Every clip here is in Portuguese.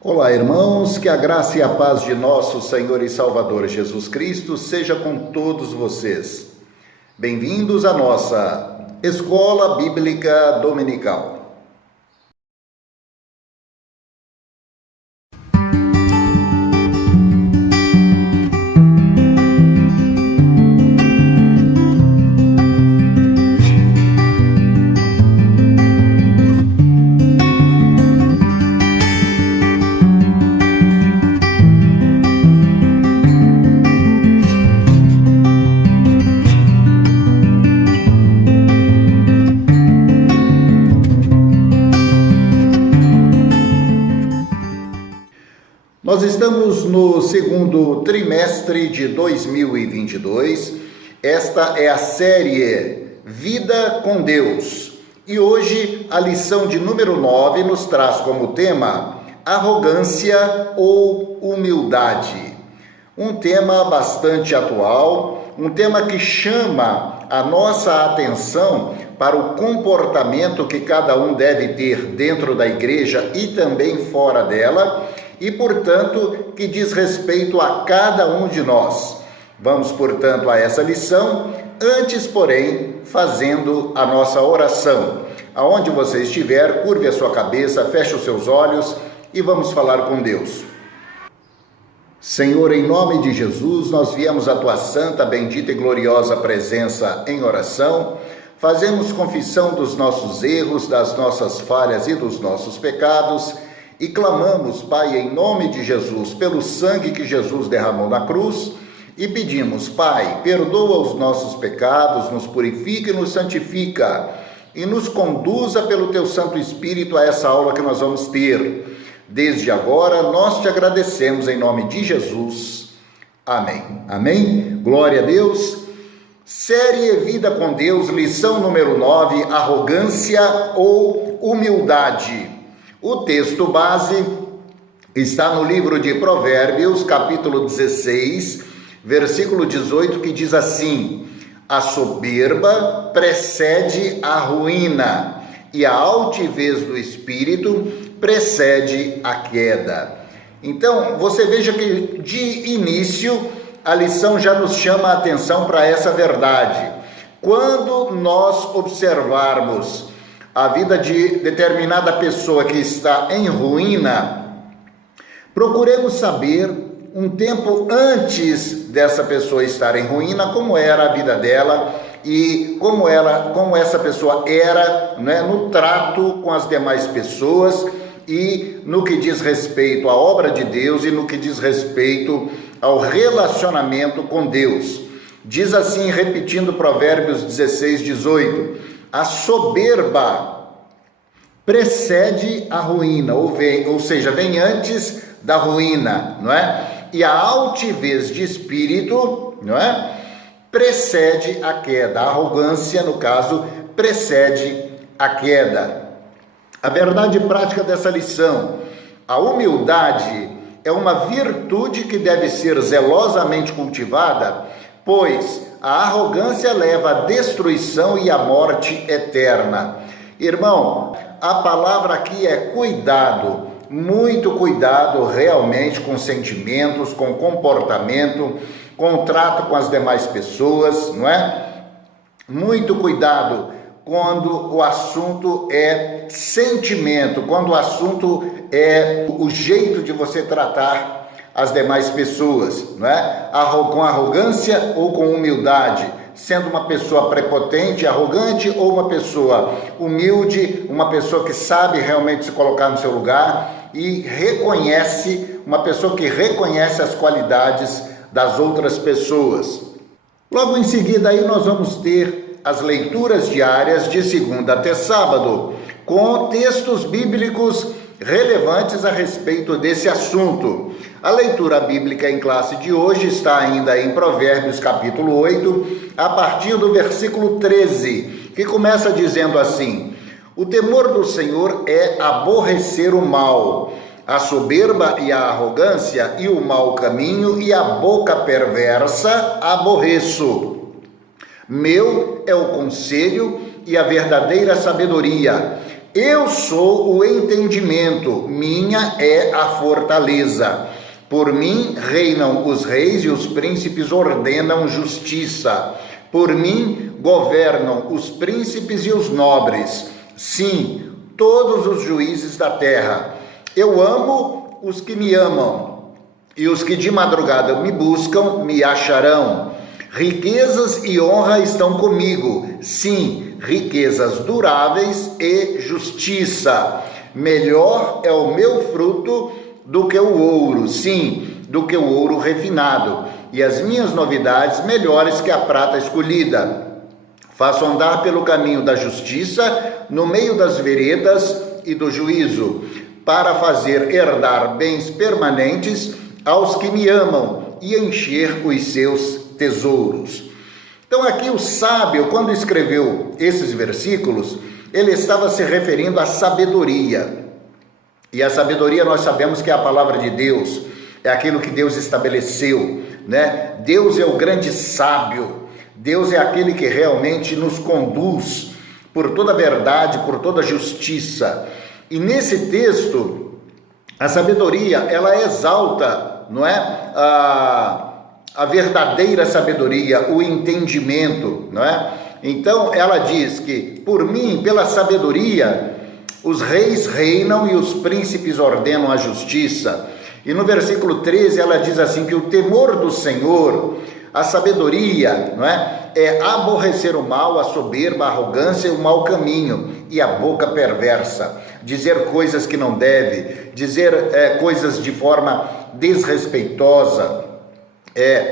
Olá, irmãos, que a graça e a paz de nosso Senhor e Salvador Jesus Cristo seja com todos vocês. Bem-vindos à nossa Escola Bíblica Dominical. Nós estamos no segundo trimestre de 2022. Esta é a série Vida com Deus. E hoje a lição de número 9 nos traz como tema arrogância ou humildade. Um tema bastante atual, um tema que chama a nossa atenção para o comportamento que cada um deve ter dentro da igreja e também fora dela, e, portanto, que diz respeito a cada um de nós. Vamos, portanto, a essa lição, antes, porém, fazendo a nossa oração. Aonde você estiver, curve a sua cabeça, feche os seus olhos e vamos falar com Deus. Senhor, em nome de Jesus, nós viemos à tua santa, bendita e gloriosa presença em oração. Fazemos confissão dos nossos erros, das nossas falhas e dos nossos pecados. E clamamos, Pai, em nome de Jesus, pelo sangue que Jesus derramou na cruz, e pedimos, Pai, perdoa os nossos pecados, nos purifica e nos santifica, e nos conduza pelo Teu Santo Espírito a essa aula que nós vamos ter. Desde agora, nós te agradecemos em nome de Jesus. Amém. Amém? Glória a Deus. Série Vida com Deus, lição número 9, arrogância ou humildade. O texto base está no livro de Provérbios, capítulo 16, versículo 18, que diz assim: a soberba precede a ruína, e a altivez do espírito precede a queda. Então, você veja que de início a lição já nos chama a atenção para essa verdade. Quando nós observarmos a vida de determinada pessoa que está em ruína, procuremos saber um tempo antes dessa pessoa estar em ruína, como era a vida dela e como essa pessoa era, né, no trato com as demais pessoas e no que diz respeito à obra de Deus e no que diz respeito ao relacionamento com Deus. Diz assim, repetindo Provérbios 16, 18, a soberba precede a ruína, ou seja, vem antes da ruína, não é? E a altivez de espírito, não é? Precede a queda. A arrogância, no caso, precede a queda. A verdade prática dessa lição: a humildade é uma virtude que deve ser zelosamente cultivada, pois a arrogância leva à destruição e à morte eterna. Irmão, a palavra aqui é cuidado, muito cuidado realmente com sentimentos, com comportamento, com trato com as demais pessoas, não é? Muito cuidado quando o assunto é sentimento, quando o assunto é o jeito de você tratar as demais pessoas, não é? Com arrogância ou com humildade, sendo uma pessoa prepotente, arrogante, ou uma pessoa humilde, uma pessoa que sabe realmente se colocar no seu lugar e reconhece, uma pessoa que reconhece as qualidades das outras pessoas. Logo em seguida aí nós vamos ter as leituras diárias de segunda até sábado, com textos bíblicos relevantes a respeito desse assunto. A leitura bíblica em classe de hoje está ainda em Provérbios capítulo 8, a partir do versículo 13, que começa dizendo assim: o temor do Senhor é aborrecer o mal, a soberba e a arrogância e o mau caminho e a boca perversa aborreço. Meu é o conselho e a verdadeira sabedoria. Eu sou o entendimento, minha é a fortaleza. Por mim reinam os reis e os príncipes ordenam justiça. Por mim governam os príncipes e os nobres. Sim, todos os juízes da terra. Eu amo os que me amam, e os que de madrugada me buscam me acharão. Riquezas e honra estão comigo, sim, riquezas duráveis e justiça. Melhor é o meu fruto do que o ouro, sim, do que o ouro refinado, e as minhas novidades melhores que a prata escolhida. Faço andar pelo caminho da justiça, no meio das veredas e do juízo, para fazer herdar bens permanentes aos que me amam e encher os seus tesouros. Então aqui o sábio, quando escreveu esses versículos, ele estava se referindo à sabedoria. E a sabedoria nós sabemos que é a palavra de Deus, é aquilo que Deus estabeleceu, né? Deus é o grande sábio, Deus é aquele que realmente nos conduz por toda a verdade, por toda a justiça. E nesse texto, a sabedoria, ela exalta, não é? A verdadeira sabedoria, o entendimento, não é? Então ela diz que por mim, pela sabedoria, os reis reinam e os príncipes ordenam a justiça. E no versículo 13 ela diz assim que o temor do Senhor, a sabedoria, não é aborrecer o mal, a soberba, a arrogância e o mau caminho e a boca perversa, dizer coisas que não deve, dizer coisas de forma desrespeitosa,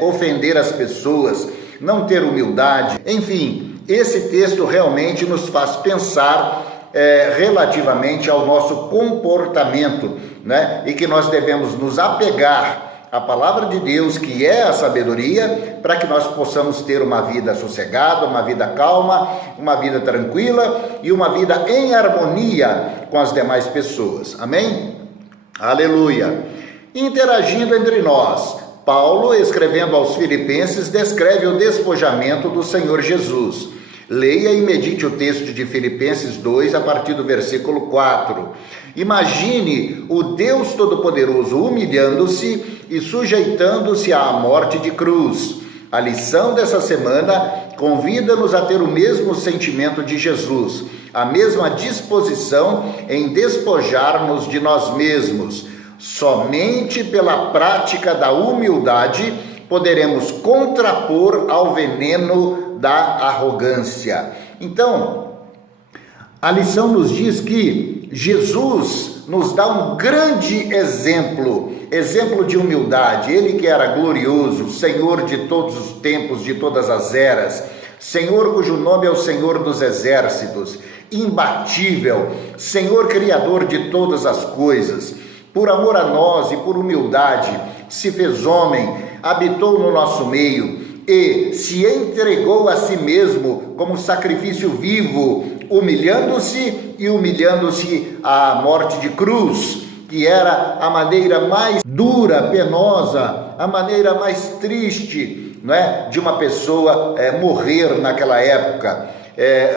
ofender as pessoas, não ter humildade. Enfim, esse texto realmente nos faz pensar relativamente ao nosso comportamento, né? E que nós devemos nos apegar à palavra de Deus, que é a sabedoria, para que nós possamos ter uma vida sossegada, uma vida calma, uma vida tranquila e uma vida em harmonia com as demais pessoas. Amém? Aleluia! Interagindo entre nós, Paulo, escrevendo aos Filipenses, descreve o despojamento do Senhor Jesus. Leia e medite o texto de Filipenses 2, a partir do versículo 4. Imagine o Deus Todo-Poderoso humilhando-se e sujeitando-se à morte de cruz. A lição dessa semana convida-nos a ter o mesmo sentimento de Jesus, a mesma disposição em despojar-nos de nós mesmos. Somente pela prática da humildade poderemos contrapor ao veneno da arrogância. Então, a lição nos diz que Jesus nos dá um grande exemplo de humildade. Ele que era glorioso, Senhor de todos os tempos, de todas as eras, Senhor cujo nome é o Senhor dos exércitos, imbatível, Senhor criador de todas as coisas, por amor a nós e por humildade, se fez homem, habitou no nosso meio e se entregou a si mesmo como sacrifício vivo, humilhando-se à morte de cruz, que era a maneira mais dura, penosa, a maneira mais triste, não é, de uma pessoa morrer naquela época,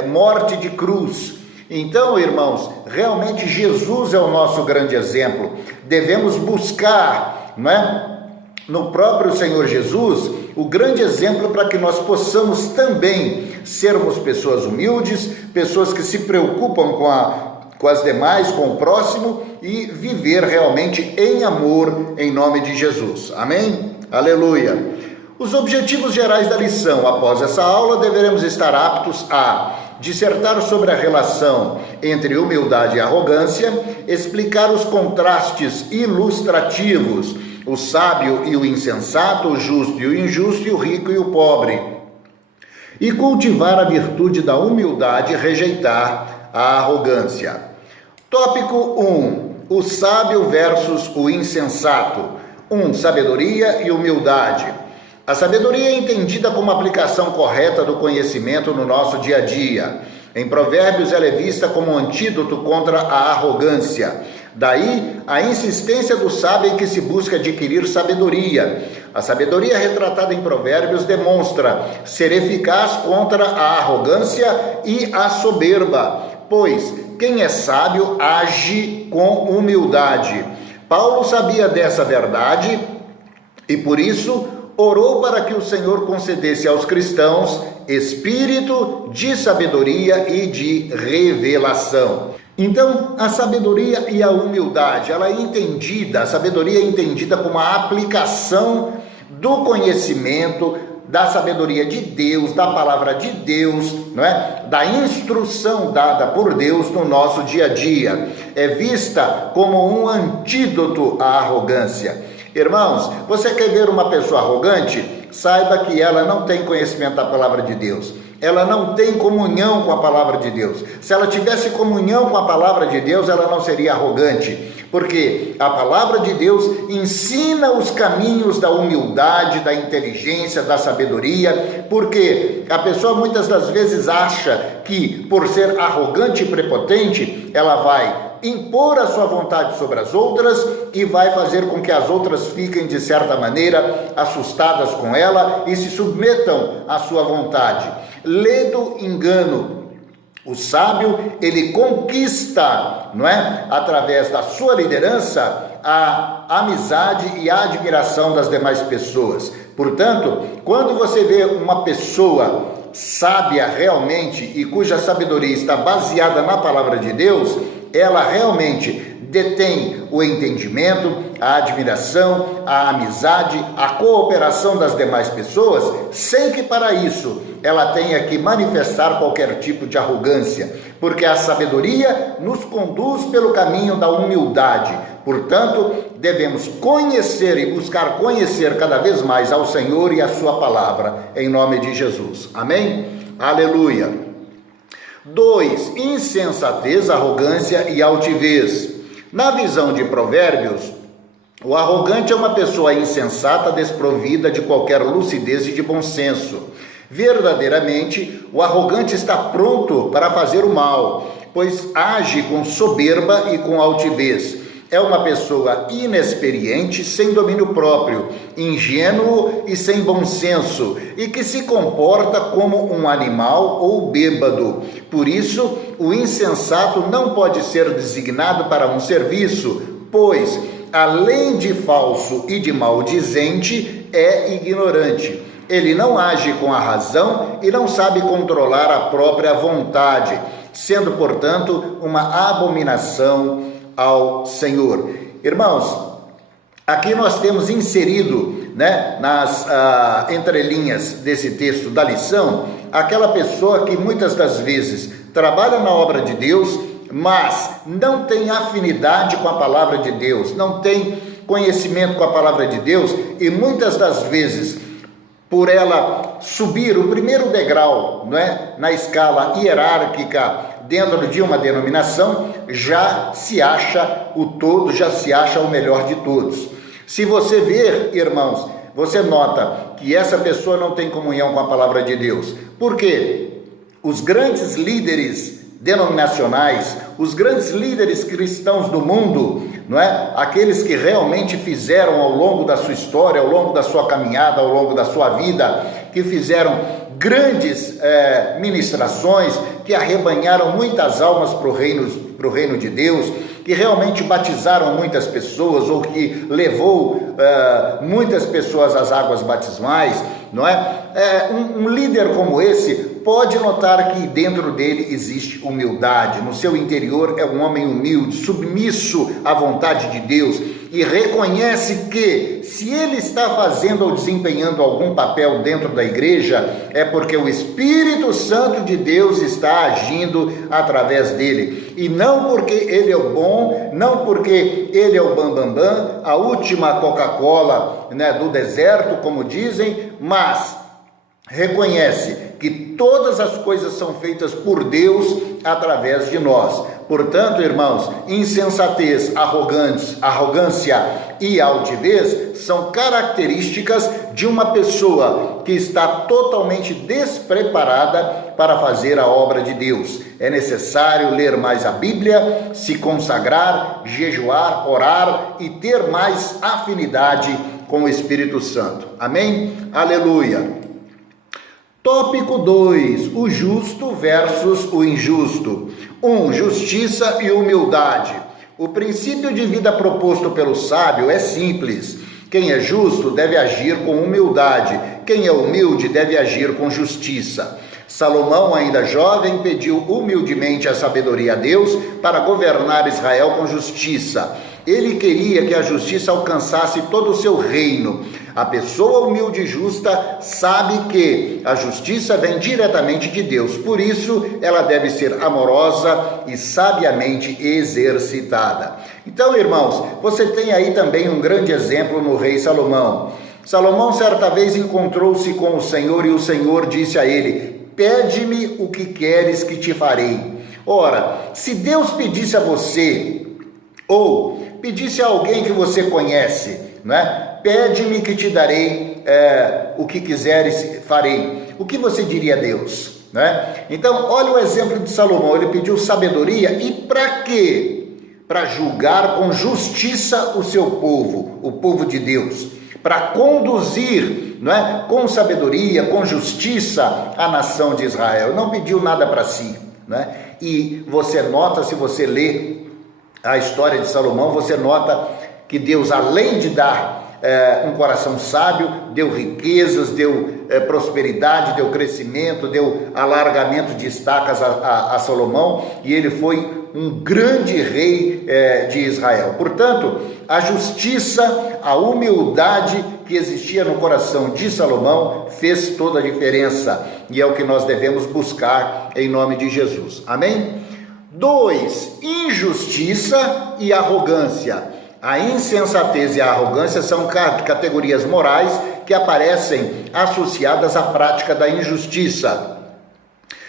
morte de cruz. Então, irmãos, realmente Jesus é o nosso grande exemplo. Devemos buscar, não é, no próprio Senhor Jesus, o grande exemplo para que nós possamos também sermos pessoas humildes, pessoas que se preocupam com as demais, com o próximo e viver realmente em amor em nome de Jesus. Amém? Aleluia! Os objetivos gerais da lição. Após essa aula, deveremos estar aptos a dissertar sobre a relação entre humildade e arrogância, explicar os contrastes ilustrativos, o sábio e o insensato, o justo e o injusto, o rico e o pobre, e cultivar a virtude da humildade e rejeitar a arrogância. Tópico 1. O sábio versus o insensato. 1. Sabedoria e humildade. A sabedoria é entendida como aplicação correta do conhecimento no nosso dia a dia. Em Provérbios, ela é vista como um antídoto contra a arrogância. Daí, a insistência do sábio em que se busca adquirir sabedoria. A sabedoria retratada em Provérbios demonstra ser eficaz contra a arrogância e a soberba, pois quem é sábio age com humildade. Paulo sabia dessa verdade e por isso orou para que o Senhor concedesse aos cristãos espírito de sabedoria e de revelação. Então, a sabedoria e a humildade, a sabedoria é entendida como a aplicação do conhecimento, da sabedoria de Deus, da palavra de Deus, não é? Da instrução dada por Deus no nosso dia a dia. É vista como um antídoto à arrogância. Irmãos, você quer ver uma pessoa arrogante? Saiba que ela não tem conhecimento da palavra de Deus. Ela não tem comunhão com a palavra de Deus. Se ela tivesse comunhão com a palavra de Deus, ela não seria arrogante. Porque a palavra de Deus ensina os caminhos da humildade, da inteligência, da sabedoria, porque a pessoa muitas das vezes acha que por ser arrogante e prepotente, ela vai impor a sua vontade sobre as outras e vai fazer com que as outras fiquem de certa maneira assustadas com ela e se submetam à sua vontade. Ledo engano. O sábio, ele conquista, não é? Através da sua liderança, a amizade e a admiração das demais pessoas. Portanto, quando você vê uma pessoa sábia realmente e cuja sabedoria está baseada na palavra de Deus, ela realmente detém o entendimento, a admiração, a amizade, a cooperação das demais pessoas, sem que para isso ela tenha que manifestar qualquer tipo de arrogância, porque a sabedoria nos conduz pelo caminho da humildade. Portanto, devemos conhecer e buscar conhecer cada vez mais ao Senhor e a sua palavra, em nome de Jesus. Amém? Aleluia. 2. Insensatez, arrogância e altivez. Na visão de Provérbios, o arrogante é uma pessoa insensata, desprovida de qualquer lucidez e de bom senso. Verdadeiramente, o arrogante está pronto para fazer o mal, pois age com soberba e com altivez. É uma pessoa inexperiente, sem domínio próprio, ingênuo e sem bom senso, e que se comporta como um animal ou bêbado. Por isso, o insensato não pode ser designado para um serviço, pois, além de falso e de maldizente, é ignorante. Ele não age com a razão e não sabe controlar a própria vontade, sendo, portanto, uma abominação ao Senhor. Irmãos, aqui nós temos inserido, nas entrelinhas desse texto da lição, aquela pessoa que muitas das vezes trabalha na obra de Deus, mas não tem afinidade com a palavra de Deus, não tem conhecimento com a palavra de Deus, e muitas das vezes, por ela subir o primeiro degrau, na escala hierárquica dentro de uma denominação, já se acha o todo, já se acha o melhor de todos. Se você ver, irmãos, você nota que essa pessoa não tem comunhão com a palavra de Deus. Por quê? Os grandes líderes denominacionais, os grandes líderes cristãos do mundo, aqueles que realmente fizeram ao longo da sua história, ao longo da sua caminhada, ao longo da sua vida, que fizeram grandes ministrações, que arrebanharam muitas almas para o reino de Deus, que realmente batizaram muitas pessoas, ou que levou muitas pessoas às águas batismais, um líder como esse pode notar que dentro dele existe humildade, no seu interior é um homem humilde, submisso à vontade de Deus, e reconhece que se ele está fazendo ou desempenhando algum papel dentro da igreja, é porque o Espírito Santo de Deus está agindo através dele, e não porque ele é o bom, não porque ele é o bambambam, a última Coca-Cola do deserto, como dizem, mas reconhece que todas as coisas são feitas por Deus através de nós. Portanto, irmãos, insensatez, arrogância e altivez são características de uma pessoa que está totalmente despreparada para fazer a obra de Deus. É necessário ler mais a Bíblia, se consagrar, jejuar, orar e ter mais afinidade com o Espírito Santo. Amém? Aleluia! Tópico 2, o justo versus o injusto. 1. Justiça e humildade. O princípio de vida proposto pelo sábio é simples. Quem é justo deve agir com humildade. Quem é humilde deve agir com justiça. Salomão, ainda jovem, pediu humildemente a sabedoria a Deus para governar Israel com justiça. Ele queria que a justiça alcançasse todo o seu reino. A pessoa humilde e justa sabe que a justiça vem diretamente de Deus. Por isso, ela deve ser amorosa e sabiamente exercitada. Então, irmãos, você tem aí também um grande exemplo no rei Salomão. Salomão, certa vez, encontrou-se com o Senhor e o Senhor disse a ele: pede-me o que queres que te farei. Ora, se Deus pedisse a você, ou pedisse a alguém que você conhece, né? Pede-me que te darei o que quiseres, farei. O que você diria a Deus, né? Então, olha o exemplo de Salomão. Ele pediu sabedoria e para quê? Para julgar com justiça o seu povo, o povo de Deus. Para conduzir, né, com sabedoria, com justiça, a nação de Israel. Não pediu nada para si, né? E você nota, se você lê a história de Salomão, você nota que Deus, além de dar um coração sábio, deu riquezas, deu prosperidade, deu crescimento, deu alargamento de estacas a Salomão, e ele foi um grande rei de Israel. Portanto, a justiça, a humildade que existia no coração de Salomão fez toda a diferença, e é o que nós devemos buscar em nome de Jesus. Amém? 2. Injustiça e arrogância. A insensatez e a arrogância são categorias morais que aparecem associadas à prática da injustiça.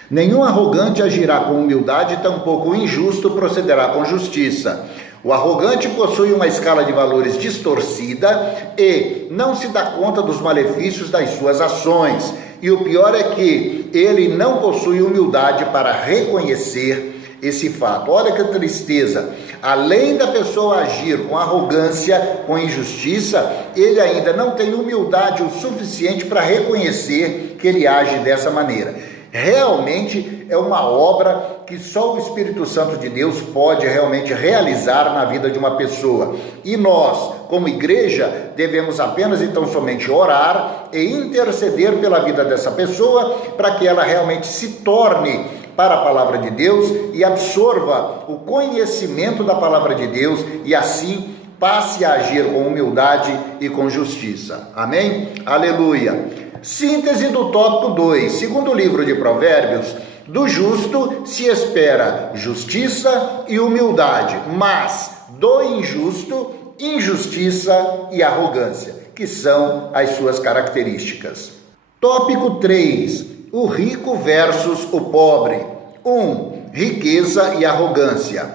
Nenhum arrogante agirá com humildade, tampouco o injusto procederá com justiça. O arrogante possui uma escala de valores distorcida e não se dá conta dos malefícios das suas ações. E o pior é que ele não possui humildade para reconhecer esse fato. Olha que tristeza. Além da pessoa agir com arrogância, com injustiça, ele ainda não tem humildade o suficiente para reconhecer que ele age dessa maneira. Realmente é uma obra que só o Espírito Santo de Deus pode realmente realizar na vida de uma pessoa. E nós, como igreja, devemos apenas então somente orar e interceder pela vida dessa pessoa para que ela realmente se torne para a palavra de Deus e absorva o conhecimento da palavra de Deus e assim passe a agir com humildade e com justiça. Amém? Aleluia! Síntese do tópico 2. Segundo o livro de Provérbios, do justo se espera justiça e humildade, mas do injusto, injustiça e arrogância, que são as suas características. Tópico 3. O rico versus o pobre. 1. Riqueza e arrogância.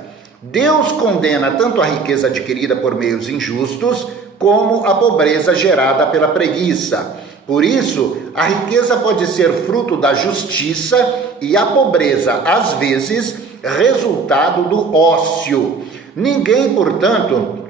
Deus condena tanto a riqueza adquirida por meios injustos, como a pobreza gerada pela preguiça. Por isso, a riqueza pode ser fruto da justiça e a pobreza, às vezes, resultado do ócio. Ninguém, portanto,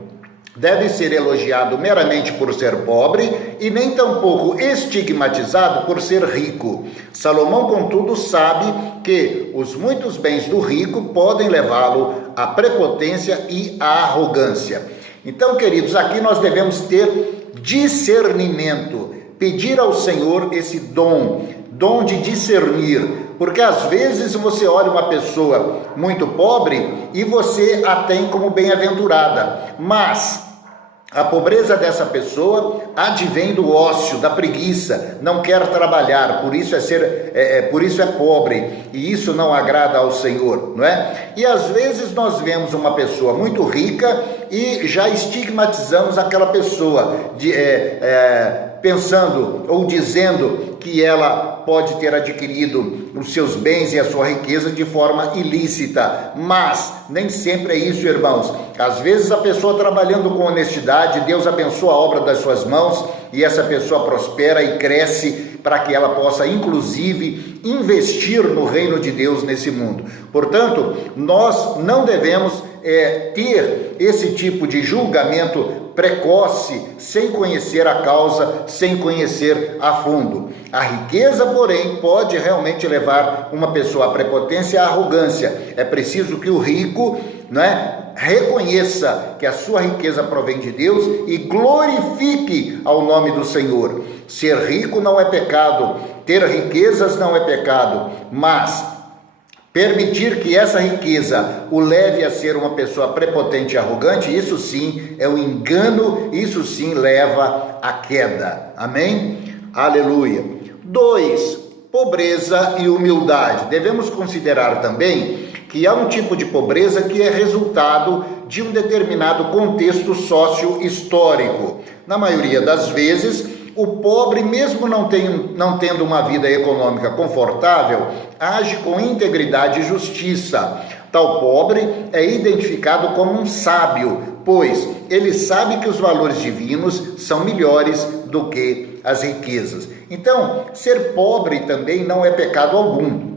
deve ser elogiado meramente por ser pobre e nem tampouco estigmatizado por ser rico. Salomão, contudo, sabe que os muitos bens do rico podem levá-lo à prepotência e à arrogância. Então, queridos, aqui nós devemos ter discernimento, pedir ao Senhor esse dom de discernir, porque às vezes você olha uma pessoa muito pobre e você a tem como bem-aventurada, mas a pobreza dessa pessoa advém do ócio, da preguiça, não quer trabalhar, por isso é pobre, e isso não agrada ao Senhor, não é? E às vezes nós vemos uma pessoa muito rica e já estigmatizamos aquela pessoa, pensando ou dizendo que ela pode ter adquirido os seus bens e a sua riqueza de forma ilícita, mas nem sempre é isso, irmãos. Às vezes a pessoa trabalhando com honestidade, Deus abençoa a obra das suas mãos e essa pessoa prospera e cresce para que ela possa, inclusive, investir no reino de Deus nesse mundo. Portanto, nós não devemos ter esse tipo de julgamento precoce, sem conhecer a causa, sem conhecer a fundo. A riqueza, porém, pode realmente levar uma pessoa à prepotência e à arrogância. É preciso que o rico, reconheça que a sua riqueza provém de Deus e glorifique ao nome do Senhor. Ser rico não é pecado, ter riquezas não é pecado, mas permitir que essa riqueza o leve a ser uma pessoa prepotente e arrogante, isso sim é um engano, isso sim leva à queda. Amém? Aleluia. 2. Pobreza e humildade. Devemos considerar também que há um tipo de pobreza que é resultado de um determinado contexto sócio-histórico. Na maioria das vezes, o pobre, mesmo não tendo uma vida econômica confortável, age com integridade e justiça. Tal pobre é identificado como um sábio, pois ele sabe que os valores divinos são melhores do que as riquezas. Então, ser pobre também não é pecado algum.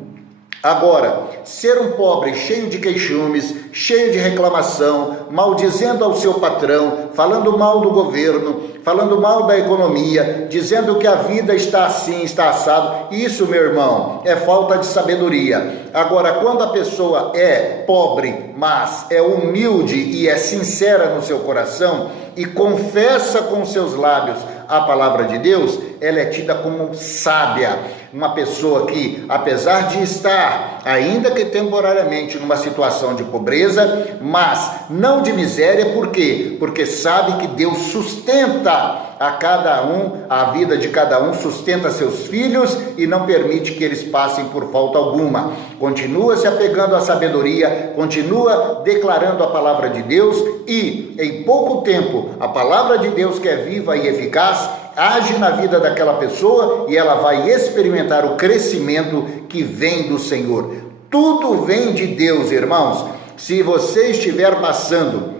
Agora, ser um pobre cheio de queixumes, cheio de reclamação, maldizendo ao seu patrão, falando mal do governo, falando mal da economia, dizendo que a vida está assim, está assado, isso, meu irmão, é falta de sabedoria. Agora, quando a pessoa é pobre, mas é humilde e é sincera no seu coração e confessa com seus lábios a palavra de Deus, ela é tida como sábia, uma pessoa que, apesar de estar, ainda que temporariamente, numa situação de pobreza, mas não de miséria. Por quê? Porque sabe que Deus sustenta a cada um, a vida de cada um, sustenta seus filhos e não permite que eles passem por falta alguma. Continua se apegando à sabedoria, continua declarando a palavra de Deus e, em pouco tempo, a palavra de Deus, que é viva e eficaz, age na vida daquela pessoa e ela vai experimentar o crescimento que vem do Senhor. Tudo vem de Deus, irmãos. Se você estiver passando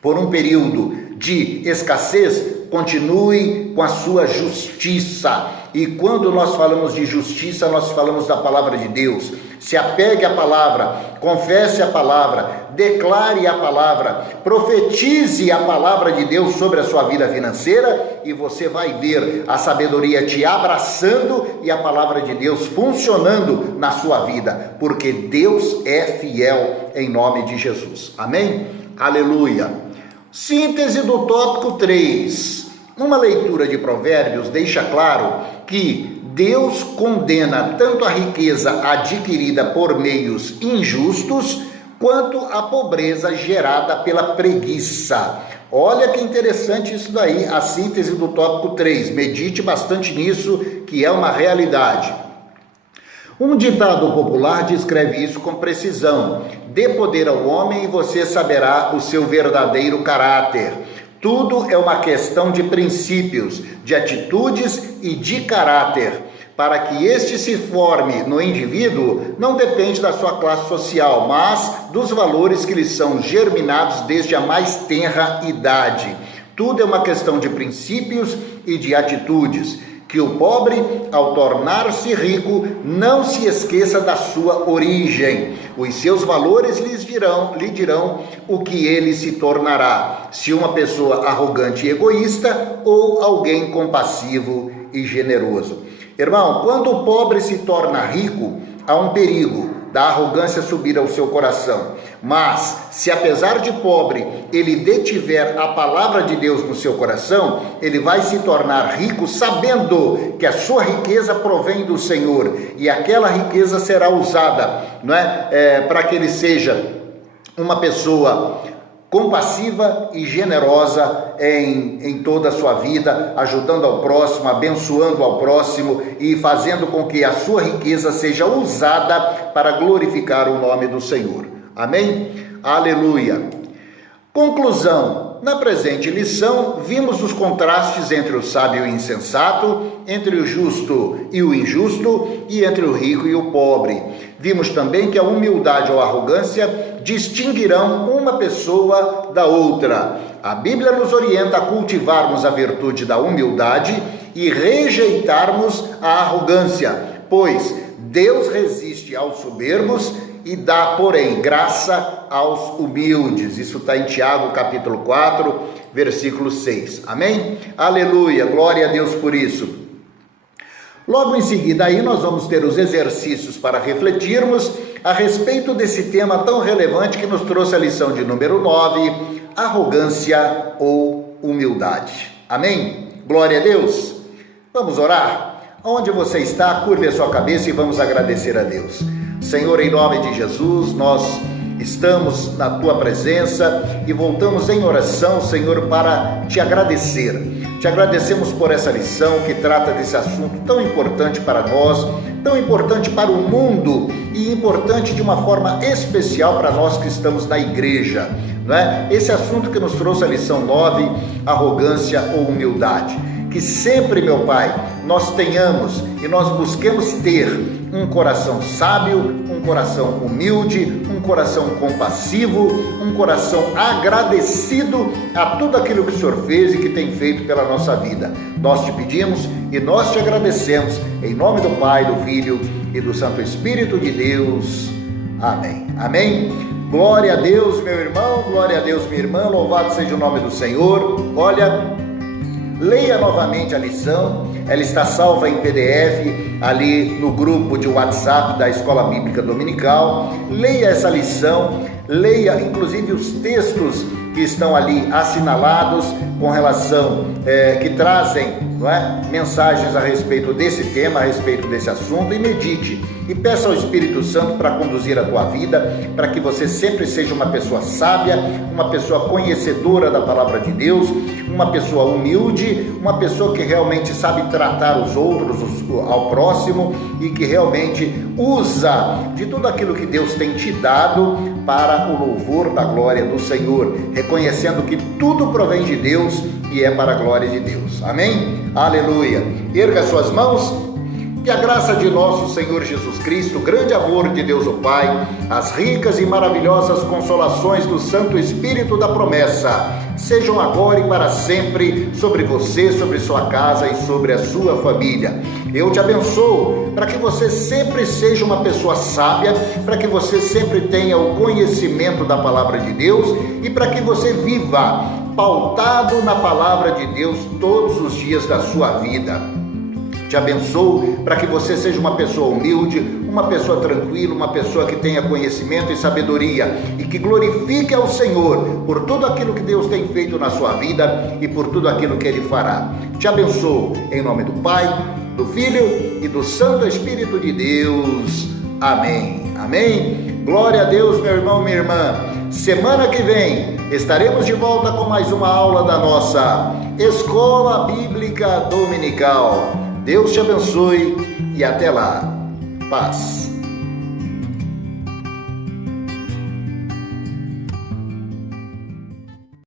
por um período de escassez, continue com a sua justiça. E quando nós falamos de justiça, nós falamos da palavra de Deus. Se apegue à palavra, confesse a palavra, declare a palavra, profetize a palavra de Deus sobre a sua vida financeira e você vai ver a sabedoria te abraçando e a palavra de Deus funcionando na sua vida, porque Deus é fiel em nome de Jesus. Amém? Aleluia. Síntese do tópico 3. Uma leitura de Provérbios deixa claro que Deus condena tanto a riqueza adquirida por meios injustos, quanto a pobreza gerada pela preguiça. Olha que interessante isso daí, a síntese do tópico 3. Medite bastante nisso, que é uma realidade. Um ditado popular descreve isso com precisão: dê poder ao homem e você saberá o seu verdadeiro caráter. Tudo é uma questão de princípios, de atitudes e de caráter. Para que este se forme no indivíduo, não depende da sua classe social, mas dos valores que lhe são germinados desde a mais tenra idade. Tudo é uma questão de princípios e de atitudes. Que o pobre, ao tornar-se rico, não se esqueça da sua origem. Os seus valores lhe dirão o que ele se tornará, se uma pessoa arrogante e egoísta ou alguém compassivo e generoso. Irmão, quando o pobre se torna rico, há um perigo da arrogância subir ao seu coração. Mas, se apesar de pobre, ele detiver a palavra de Deus no seu coração, ele vai se tornar rico sabendo que a sua riqueza provém do Senhor. E aquela riqueza será usada, para que ele seja uma pessoa compassiva e generosa em toda a sua vida, ajudando ao próximo, abençoando ao próximo e fazendo com que a sua riqueza seja usada para glorificar o nome do Senhor. Amém? Aleluia! Conclusão. Na presente lição, vimos os contrastes entre o sábio e o insensato, entre o justo e o injusto e entre o rico e o pobre. Vimos também que a humildade ou a arrogância distinguirão uma pessoa da outra. A Bíblia nos orienta a cultivarmos a virtude da humildade e rejeitarmos a arrogância, pois Deus resiste aos soberbos e dá, porém, graça aos humildes. Isso está em Tiago, capítulo 4, versículo 6. Amém? Aleluia, glória a Deus por isso. Logo em seguida aí nós vamos ter os exercícios para refletirmos a respeito desse tema tão relevante que nos trouxe a lição de número 9, arrogância ou humildade. Amém? Glória a Deus. Vamos orar? Onde você está, curve a sua cabeça e vamos agradecer a Deus. Senhor, em nome de Jesus, nós estamos na Tua presença e voltamos em oração, Senhor, para Te agradecer. Te agradecemos por essa lição que trata desse assunto tão importante para nós, tão importante para o mundo e importante de uma forma especial para nós que estamos na igreja, não é? Esse assunto que nos trouxe a lição 9, arrogância ou humildade. Que sempre, meu Pai, nós tenhamos e nós busquemos ter um coração sábio, um coração humilde, um coração compassivo, um coração agradecido a tudo aquilo que o Senhor fez e que tem feito pela nossa vida. Nós te pedimos e nós te agradecemos, em nome do Pai, do Filho e do Santo Espírito de Deus. Amém. Amém. Glória a Deus, meu irmão, glória a Deus, minha irmã, louvado seja o nome do Senhor. Olha, leia novamente a lição, ela está salva em PDF ali no grupo de WhatsApp da Escola Bíblica Dominical. Leia essa lição, leia inclusive os textos que estão ali assinalados com relação, que trazem, não é, mensagens a respeito desse tema, a respeito desse assunto, e medite e peça ao Espírito Santo para conduzir a tua vida, para que você sempre seja uma pessoa sábia, uma pessoa conhecedora da palavra de Deus, uma pessoa humilde, uma pessoa que realmente sabe tratar os outros, ao próximo, e que realmente usa de tudo aquilo que Deus tem te dado para o louvor da glória do Senhor, reconhecendo que tudo provém de Deus e é para a glória de Deus. Amém? Aleluia. Erga suas mãos. Que a graça de nosso Senhor Jesus Cristo, o grande amor de Deus o Pai, as ricas e maravilhosas consolações do Santo Espírito da promessa, sejam agora e para sempre sobre você, sobre sua casa e sobre a sua família. Eu te abençoo para que você sempre seja uma pessoa sábia, para que você sempre tenha o conhecimento da palavra de Deus e para que você viva pautado na palavra de Deus todos os dias da sua vida. Te abençoo para que você seja uma pessoa humilde, uma pessoa tranquila, uma pessoa que tenha conhecimento e sabedoria e que glorifique ao Senhor por tudo aquilo que Deus tem feito na sua vida e por tudo aquilo que Ele fará. Te abençoo em nome do Pai, do Filho e do Santo Espírito de Deus. Amém. Amém. Glória a Deus, meu irmão, minha irmã. Semana que vem estaremos de volta com mais uma aula da nossa Escola Bíblica Dominical. Deus te abençoe e até lá. Paz.